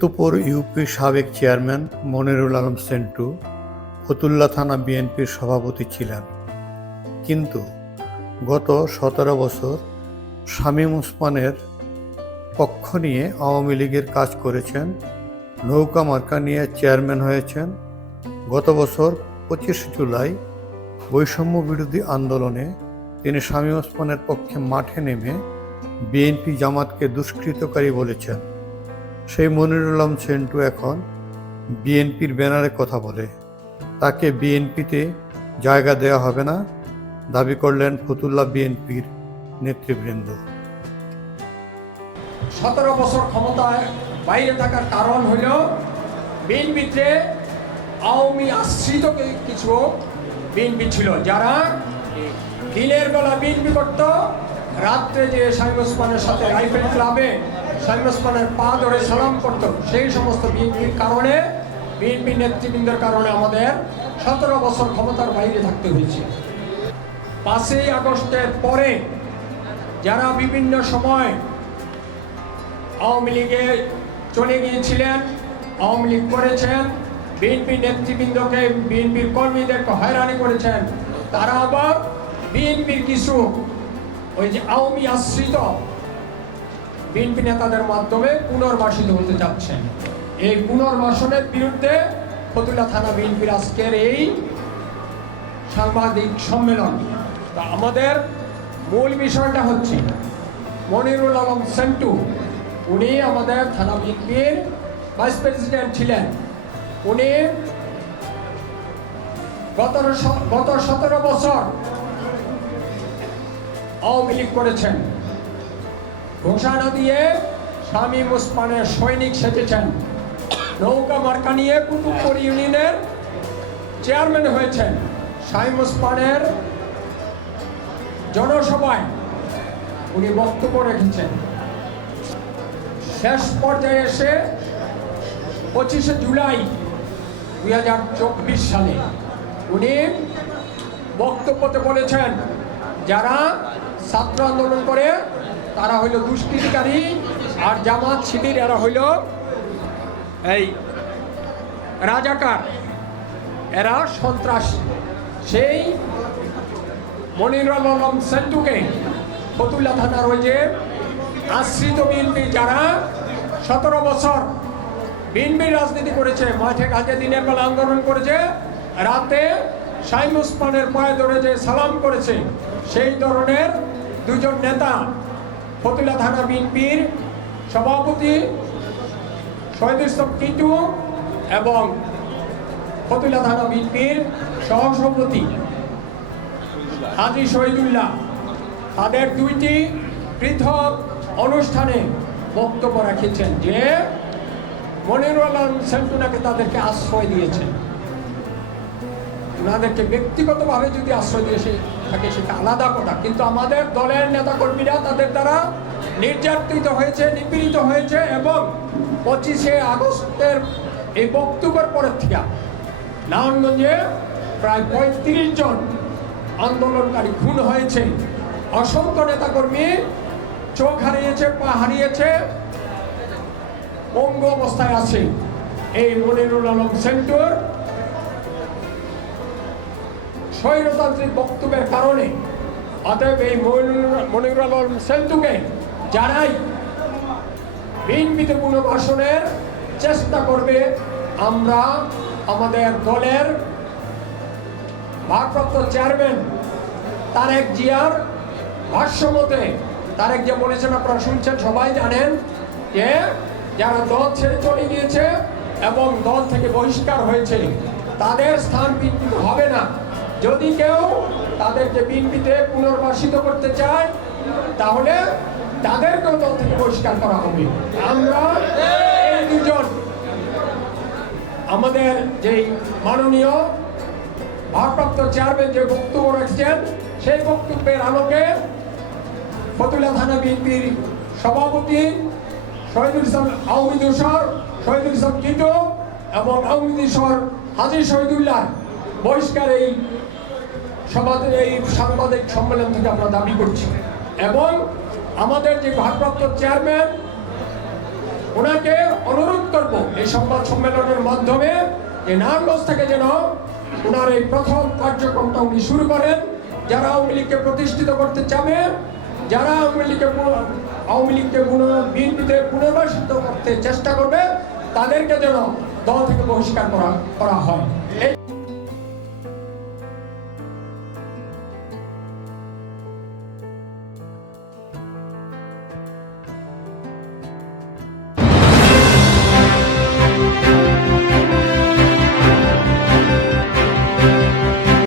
কুতুবপুর ইউপির সাবেক চেয়ারম্যান মনিরুল আলম সেন্টু ফতুল্লা থানা বিএনপির সভাপতি ছিলেন। কিন্তু গত সতেরো বছর শামীম ওসমানের পক্ষ নিয়ে আওয়ামী লীগের কাজ করেছেন, নৌকা মার্কা নিয়ে চেয়ারম্যান হয়েছেন। গত বছর পঁচিশ জুলাই বৈষম্য বিরোধী আন্দোলনে তিনি শামীম ওসমানের পক্ষে মাঠে নেমে বিএনপি জামাতকে দুষ্কৃতকারী বলেছেন। সেই মনিরুল আলম সেন্টু এখন বিএনপির ব্যানারে কথা বলে। তাকে বিএনপিতে জায়গা দেওয়া হবে না, দাবি করলেন ফতুল্লা বিএনপির নেতৃবৃন্দ। সতেরো বছর ক্ষমতায় বাইরে থাকার কারণ হল বিএনপিতে আওয়ামী আশ্রিত কিছু বিএনপি ছিল, যারা দিনের বেলা বিএনপি করত, রাত্রে যে ওসমানের সাথে রাইফেল ক্লাবে সাইম ওসমানের পা ধরে সালাম করত। সেই সমস্ত বিএনপির কারণে বিএনপি নেতৃবৃন্দের কারণে আমাদের সতেরো বছর ক্ষমতার বাইরে থাকতে হয়েছে। পাঁচই আগস্টের পরে যারা বিভিন্ন সময় আওয়ামী লীগে চলে গিয়েছিলেন, আওয়ামী লীগ করেছেন, বিএনপি নেতৃবৃন্দকে বিএনপির কর্মীদেরকে হয়রানি করেছেন, তারা আবার বিএনপির কিছু ওই যে আওয়ামী আশ্রিত বিএনপি নেতাদের মাধ্যমে পুনর্বাসিত হতে যাচ্ছেন। এই পুনর্বাসনের বিরুদ্ধে ফতুল্লা থানা বিএনপির আজকের এই সাংবাদিক সম্মেলন। তা আমাদের মূল বিষয়টা হচ্ছে, মনিরুল আলম সেন্টু, উনি আমাদের থানা বিএনপির ভাইস প্রেসিডেন্ট ছিলেন। উনি গত গত সতেরো বছর আওয়ামী লীগ করেছেন। ঘোষণা দিয়ে স্বামী মুসমানের সৈনিক সেজেছেন। নৌকা মার্কা নিয়ে কুতুবপুর ইউনিয়নের চেয়ারম্যান হয়েছেন। শাহিম ওসমানের জনসভায় উনি বক্তব্য রেখেছেন। শেষ পর্যায়ে এসে পঁচিশে জুলাই দুই হাজার চব্বিশ সালে উনি বক্তব্যতে বলেছেন, যারা ছাত্র আন্দোলন করে তারা হইল দুষ্কৃতিকারী আর জামাত শিবির এরা হইল এই রাজাকার। এরা সন্ত্রাস। সেই মনিরুল আলম সেন্টুকে ফতুল্লা থানার ওই যে আশ্রিত বিএনপি যারা সতেরো বছর বিএনপি রাজনীতি করেছে, মাঠে কাজে দিনের বেলা আন্দোলন করেছে, রাতে শাইম উসমানের পায়ে ধরে যে সালাম করেছে, সেই ধরনের দুজন নেতা ফতুল্লা থানা বিএনপির সভাপতি শহীদ ইসলাম এবং ফতুল্লা থানা বিএনপির সহসভাপতি হাজি শহীদুল্লাহ। তাদের দুইটি পৃথক অনুষ্ঠানে বক্তব্য রেখেছেন যে মনিরুল আলম সেন্টুনাকে তাদেরকে আশ্রয় দিয়েছেন ওনাদেরকে ব্যক্তিগতভাবে যদি আশ্রয় দিয়েছে থাকে সেটা আলাদা কথা। কিন্তু আমাদের দলের নেতাকর্মীরা তাদের দ্বারা নির্যাতিত হয়েছে, নিপীড়িত হয়েছে এবং পঁচিশে আগস্টের এই বক্তব্যের পরের থেকে নারায়ণগঞ্জে প্রায় পঁয়ত্রিশ জন আন্দোলনকারী খুন হয়েছে। অসংখ্য নেতাকর্মী চোখ হারিয়েছে, পা হারিয়েছে, পঙ্গু অবস্থায় আছে। এই মনিরুল আলম সেন্টুর স্বৈরতান্ত্রিক বক্তব্যের কারণে। অতএব এই মনিরুল- সেন্টুকে যারাই বিএনপিতে পুনর্বাসনের চেষ্টা করবে, আমরা আমাদের দলের ভারপ্রাপ্ত চেয়ারম্যান তারেক জিয়ার ভাষ্য মতে তারেক জিয়া বলেছেন, আপনারা শুনছেন, সবাই জানেন যে যারা দল ছেড়ে চলে গিয়েছে এবং দল থেকে বহিষ্কার হয়েছে, তাদের স্থান বিন্দু হবে না। যদি কেউ তাদেরকে বিএনপিতে পুনর্বাসিত করতে চায়, তাহলে তাদেরকেও দল থেকে করা হবে। আমরা দুজন, আমাদের যেই মাননীয় ভারপ্রাপ্ত চেয়ারম্যান যে বক্তব্য রাখছেন, সেই বক্তব্যের আলোকে ফতুল্লা থানা বিএনপির সভাপতি শহীদুল ইসলাম আওয়ামী দোসর শহীদুল ইসলাম কিটো এবং আওয়ামী দোসর হাজি শহীদুল্লাহ বহিষ্কার এই সমাজের এই সাংবাদিক সম্মেলন থেকে আমরা দাবি করছি। এবং আমাদের যে ভারপ্রাপ্ত চেয়ারম্যান, ওনাকে অনুরোধ করব এই সংবাদ সম্মেলনের মাধ্যমে যে নারায়ণগঞ্জ থেকে যেন ওনার এই প্রথম কার্যক্রমটা উনি শুরু করেন। যারা আওয়ামী লীগকে প্রতিষ্ঠিত করতে চাবে, যারা আওয়ামী লীগকে আওয়ামী লীগকে বিএনপিতে পুনর্বাসিত করতে চেষ্টা করবে, তাদেরকে যেন দল থেকে বহিষ্কার করা করা হয়।